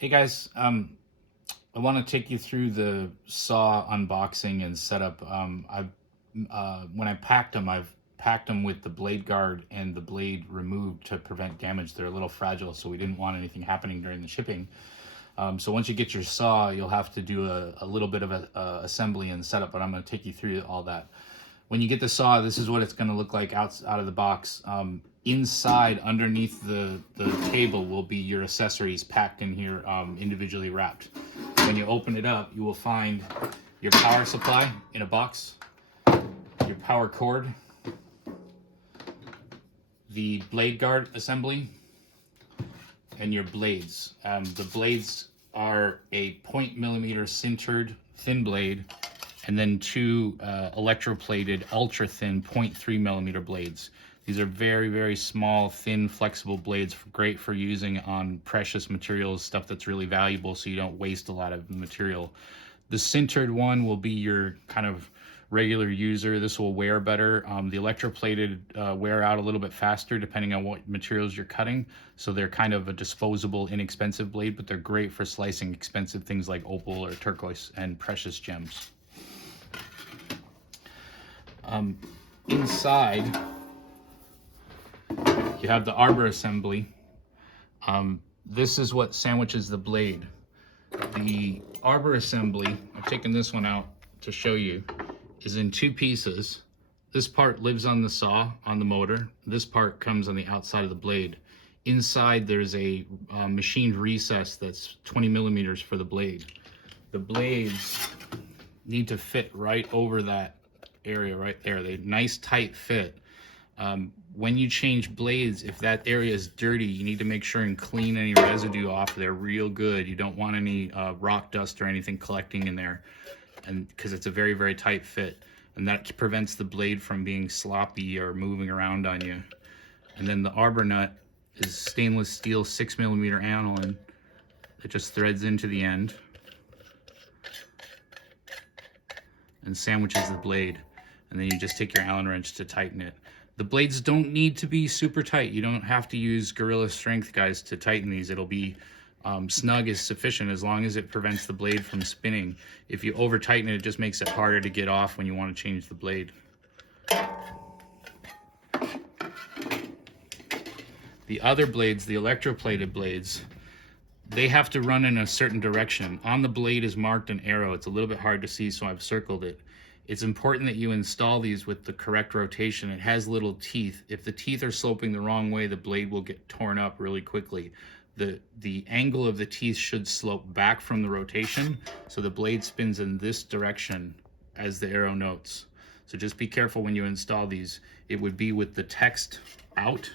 Hey guys, I want to take you through the saw unboxing and setup. When I packed them, I've packed them with the blade guard and the blade removed to prevent damage. They're a little fragile, so we didn't want anything happening during the shipping. So once you get your saw, you'll have to do a little bit of a assembly and setup, but I'm going to take you through all that. When you get the saw, this is what it's going to look like out of the box. Inside, underneath the table, will be your accessories packed in here, individually wrapped. When you open it up, you will find your power supply in a box, your power cord, the blade guard assembly, and your blades. The blades are a 0.millimeter sintered thin blade, and then two electroplated ultra thin 0.3 millimeter blades. These are very, very small, thin, flexible blades, great for using on precious materials, stuff that's really valuable, so you don't waste a lot of material. The sintered one will be your kind of regular user. This will wear better. The electroplated wear out a little bit faster depending on what materials you're cutting. So they're kind of a disposable, inexpensive blade, but they're great for slicing expensive things like opal or turquoise and precious gems. Inside, you have the arbor assembly. This is what sandwiches the blade. The arbor assembly, I've taken this one out to show you, is in two pieces. This part lives on the saw, on the motor. This part comes on the outside of the blade. Inside there's a machined recess that's 20 millimeters for the blade. The blades need to fit right over that area right there. They're nice tight fit. When you change blades, if that area is dirty, you need to make sure and clean any residue off there real good. You don't want any rock dust or anything collecting in there, and because it's a very, very tight fit, and that prevents the blade from being sloppy or moving around on you. And then the arbor nut is stainless steel 6 millimeter aniline that just threads into the end and sandwiches the blade, and then you just take your Allen wrench to tighten it. The blades don't need to be super tight. You don't have to use gorilla strength, guys, to tighten these. It'll be snug is sufficient as long as it prevents the blade from spinning. If you over tighten it, it just makes it harder to get off when you want to change the blade. The other blades, the electroplated blades, they have to run in a certain direction. On the blade is marked an arrow. It's a little bit hard to see, so I've circled it. It's important that you install these with the correct rotation. It has little teeth. If the teeth are sloping the wrong way, the blade will get torn up really quickly. The angle of the teeth should slope back from the rotation, so the blade spins in this direction as the arrow notes. So just be careful when you install these. It would be with the text out.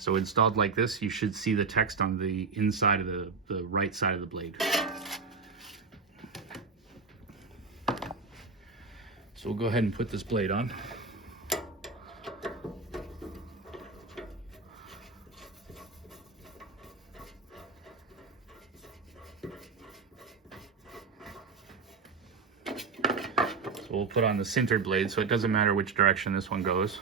So installed like this, you should see the text on the inside of the right side of the blade. So we'll go ahead and put this blade on. So we'll put on the sintered blade, so it doesn't matter which direction this one goes.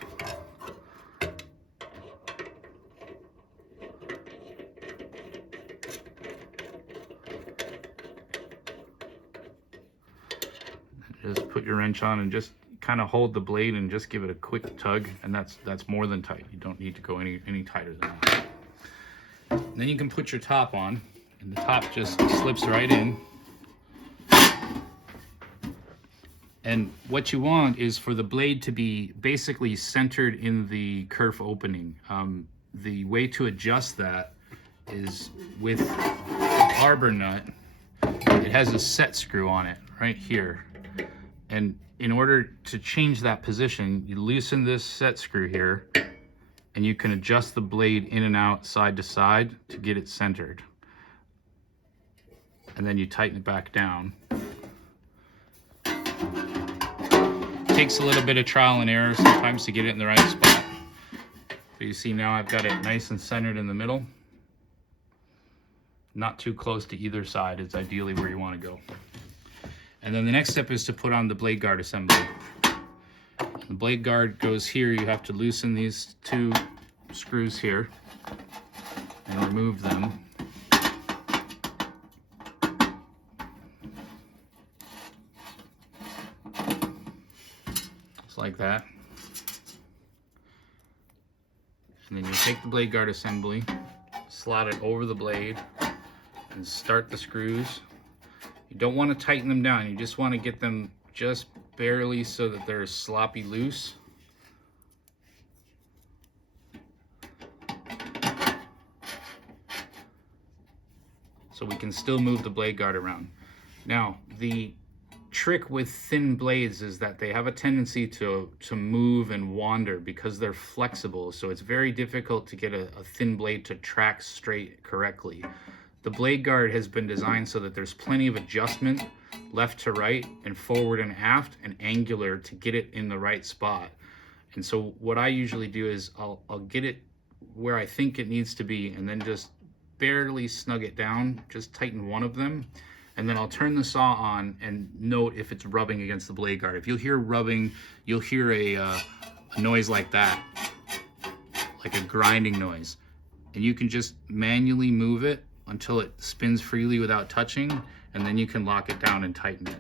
Just put your wrench on and just kind of hold the blade and just give it a quick tug, and that's more than tight. You don't need to go any tighter than that. And then you can put your top on, and the top just slips right in. And what you want is for the blade to be basically centered in the kerf opening. The way to adjust that is with the arbor nut. It has a set screw on it right here. And in order to change that position, you loosen this set screw here, and you can adjust the blade in and out, side to side, to get it centered. And then you tighten it back down. It takes a little bit of trial and error sometimes to get it in the right spot. But you see now I've got it nice and centered in the middle. Not too close to either side is ideally where you want to go. And then the next step is to put on the blade guard assembly. The blade guard goes here. You have to loosen these two screws here and remove them. like that. And then you take the blade guard assembly, slot it over the blade, and start the screws. You don't want to tighten them down, you just want to get them just barely so that they're sloppy loose. So we can still move the blade guard around. Now, the trick with thin blades is that they have a tendency to move and wander because they're flexible. So it's very difficult to get a thin blade to track straight correctly. The blade guard has been designed so that there's plenty of adjustment left to right and forward and aft and angular to get it in the right spot. And so what I usually do is I'll get it where I think it needs to be and then just barely snug it down, just tighten one of them, and then I'll turn the saw on and note if it's rubbing against the blade guard. If you'll hear rubbing, you'll hear a noise like that, like a grinding noise, and you can just manually move it until it spins freely without touching, and then you can lock it down and tighten it.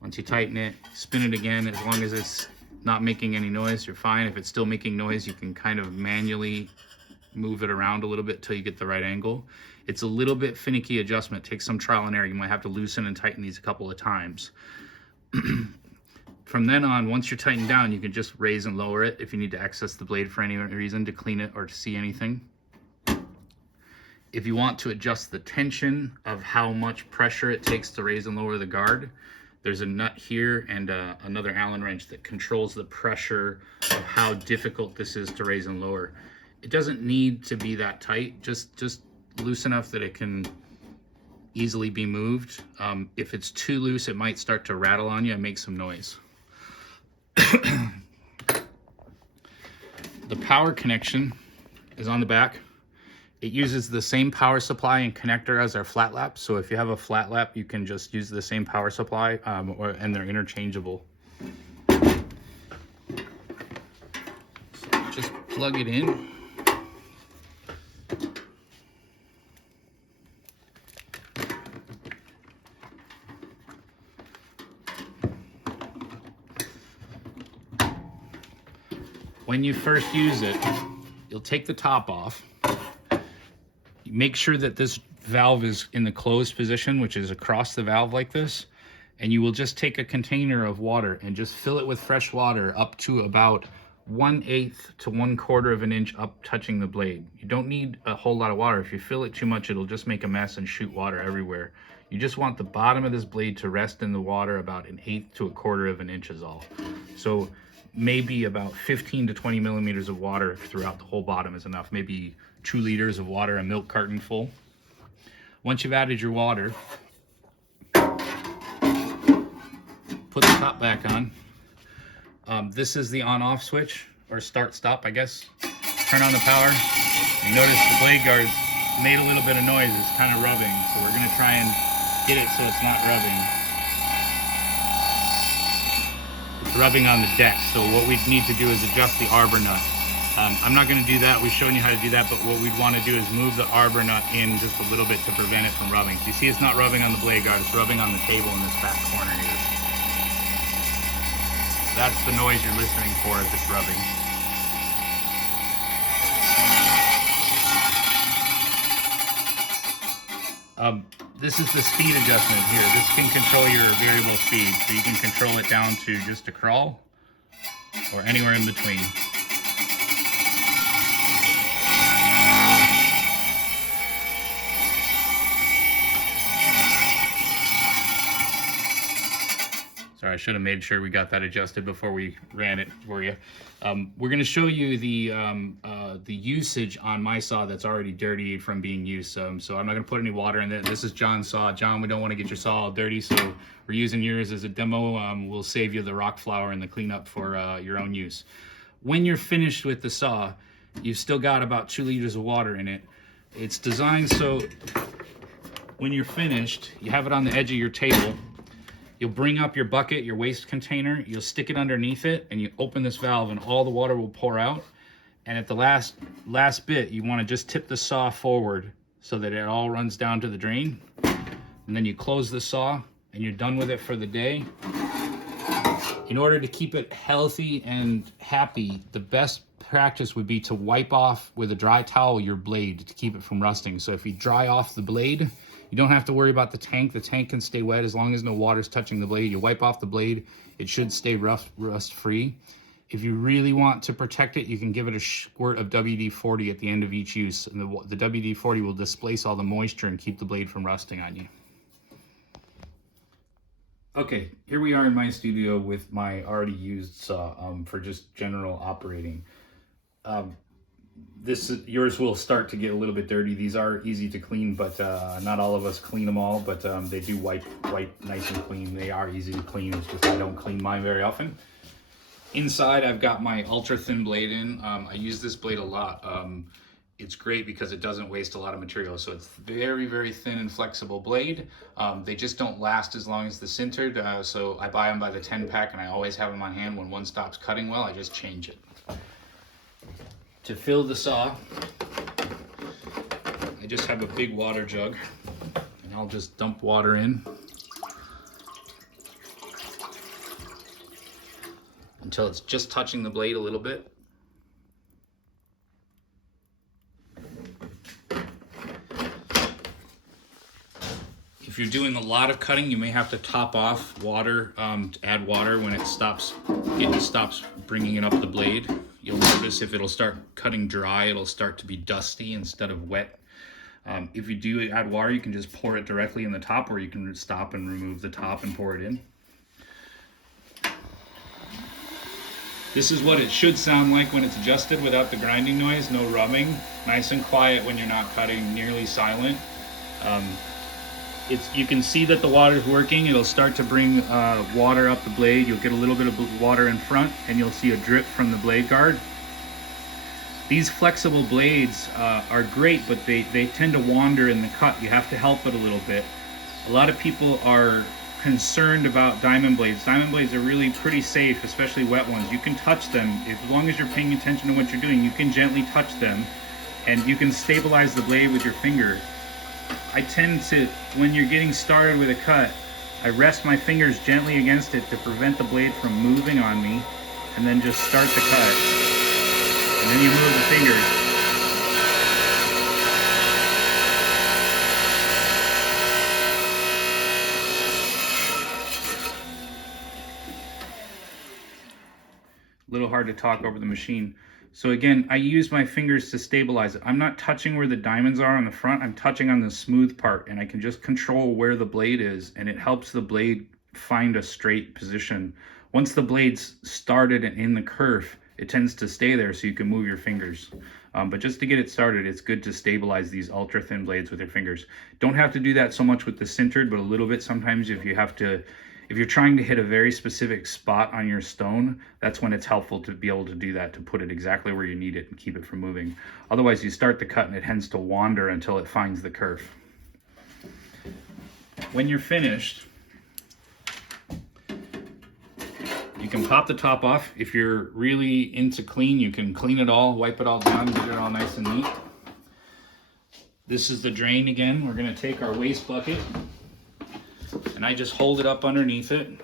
Once you tighten it, spin it again. As long as it's not making any noise, you're fine. If it's still making noise, you can kind of manually move it around a little bit till you get the right angle. It's a little bit finicky adjustment. It takes some trial and error. You might have to loosen and tighten these a couple of times. From then on, once you're tightened down, you can just raise and lower it if you need to access the blade for any reason, to clean it or to see anything. If you want to adjust the tension of how much pressure it takes to raise and lower the guard, there's a nut here and another Allen wrench that controls the pressure of how difficult this is to raise and lower. It doesn't need to be that tight, just loose enough that it can easily be moved. If it's too loose, it might start to rattle on you and make some noise. The power connection is on the back. It uses the same power supply and connector as our flat lap. So if you have a flat lap, you can just use the same power supply, and they're interchangeable. So just plug it in. When you first use it, you'll take the top off. Make sure that this valve is in the closed position, which is across the valve like this, and you will just take a container of water and just fill it with fresh water up to about 1/8 to 1/4 of an inch up touching the blade. You don't need a whole lot of water. If you fill it too much, it'll just make a mess and shoot water everywhere. You just want the bottom of this blade to rest in the water about 1/8 to 1/4 of an inch is all. So maybe about 15 to 20 millimeters of water throughout the whole bottom is enough. Maybe 2 liters of water, a milk carton full. Once you've added your water, put the top back on. This is the on-off switch, or start-stop, I guess. Turn on the power. You notice the blade guard's made a little bit of noise. It's kind of rubbing, so we're going to try and get it so it's not rubbing. It's rubbing on the deck, so what we need to do is adjust the arbor nut. I'm not going to do that. We've shown you how to do that, but what we'd want to do is move the arbor nut in just a little bit to prevent it from rubbing. So you see it's not rubbing on the blade guard, it's rubbing on the table in this back corner here. That's the noise you're listening for if it's rubbing. This is the speed adjustment here. This can control your variable speed, so you can control it down to just a crawl or anywhere in between. Sorry, I should have made sure we got that adjusted before we ran it for you. We're going to show you the usage on my saw that's already dirty from being used. So I'm not going to put any water in it. This is John's saw. John, we don't want to get your saw all dirty, so we're using yours as a demo. We'll save you the rock flour and the cleanup for your own use. When you're finished with the saw, you've still got about 2 liters of water in it. It's designed so when you're finished, you have it on the edge of your table. You'll bring up your bucket, your waste container, you'll stick it underneath it, and you open this valve and all the water will pour out. And at the last bit, you want to just tip the saw forward so that it all runs down to the drain. And then you close the saw and you're done with it for the day. In order to keep it healthy and happy, the best practice would be to wipe off with a dry towel your blade to keep it from rusting. So if you dry off the blade, you don't have to worry about the tank. The tank can stay wet as long as no water's touching the blade. You wipe off the blade, it should stay rust free. If you really want to protect it, you can give it a squirt of WD-40 at the end of each use, and the WD-40 will displace all the moisture and keep the blade from rusting on you. Okay, here we are in my studio with my already used saw for just general operating. Yours will start to get a little bit dirty. These are easy to clean, but not all of us clean them all, but they do wipe nice and clean. They are easy to clean, it's just I don't clean mine very often. Inside, I've got my ultra thin blade in. I use this blade a lot. It's great because it doesn't waste a lot of material. So it's very, very thin and flexible blade. They just don't last as long as the sintered. So I buy them by the 10 pack and I always have them on hand. When one stops cutting well, I just change it. To fill the saw, I just have a big water jug and I'll just dump water in until it's just touching the blade a little bit. If you're doing a lot of cutting, you may have to top off water, add water when it stops bringing it up the blade. You'll notice if it'll start cutting dry, it'll start to be dusty instead of wet. If you do add water, you can just pour it directly in the top, or you can stop and remove the top and pour it in. This is what it should sound like when it's adjusted without the grinding noise, no rubbing. Nice and quiet when you're not cutting, nearly silent. You can see that the water is working. It'll start to bring water up the blade. You'll get a little bit of water in front and you'll see a drip from the blade guard. These flexible blades are great, but they tend to wander in the cut. You have to help it a little bit. A lot of people are concerned about diamond blades. Diamond blades are really pretty safe, especially wet ones. You can touch them. As long as you're paying attention to what you're doing, you can gently touch them and you can stabilize the blade with your finger. I tend to, when you're getting started with a cut, I rest my fingers gently against it to prevent the blade from moving on me, and then just start the cut. And then you move the fingers. A little hard to talk over the machine. So again, I use my fingers to stabilize it. I'm not touching where the diamonds are on the front, I'm touching on the smooth part, and I can just control where the blade is, and it helps the blade find a straight position. Once the blade's started and in the curve, it tends to stay there so you can move your fingers. But just to get it started, it's good to stabilize these ultra thin blades with your fingers. Don't have to do that so much with the sintered, but a little bit sometimes if you're trying to hit a very specific spot on your stone, that's when it's helpful to be able to do that, to put it exactly where you need it and keep it from moving. Otherwise, you start the cut and it tends to wander until it finds the curve. When you're finished, you can pop the top off. If you're really into clean, you can clean it all, wipe it all down, get it all nice and neat. This is the drain again. We're gonna take our waste bucket, and I just hold it up underneath it,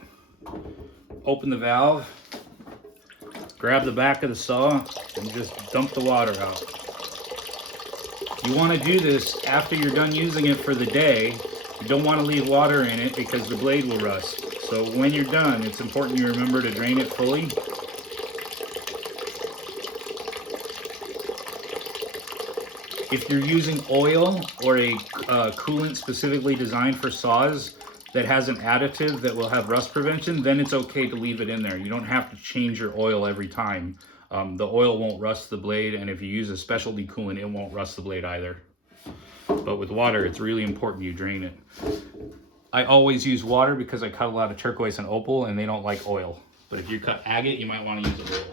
open the valve, grab the back of the saw, and just dump the water out. You want to do this after you're done using it for the day. You don't want to leave water in it because the blade will rust. So when you're done, it's important you remember to drain it fully. If you're using oil or a coolant specifically designed for saws that has an additive that will have rust prevention, then it's okay to leave it in there. You don't have to change your oil every time. The oil won't rust the blade, and if you use a specialty coolant, it won't rust the blade either. But with water, it's really important you drain it. I always use water because I cut a lot of turquoise and opal, and they don't like oil. But if you cut agate, you might want to use oil.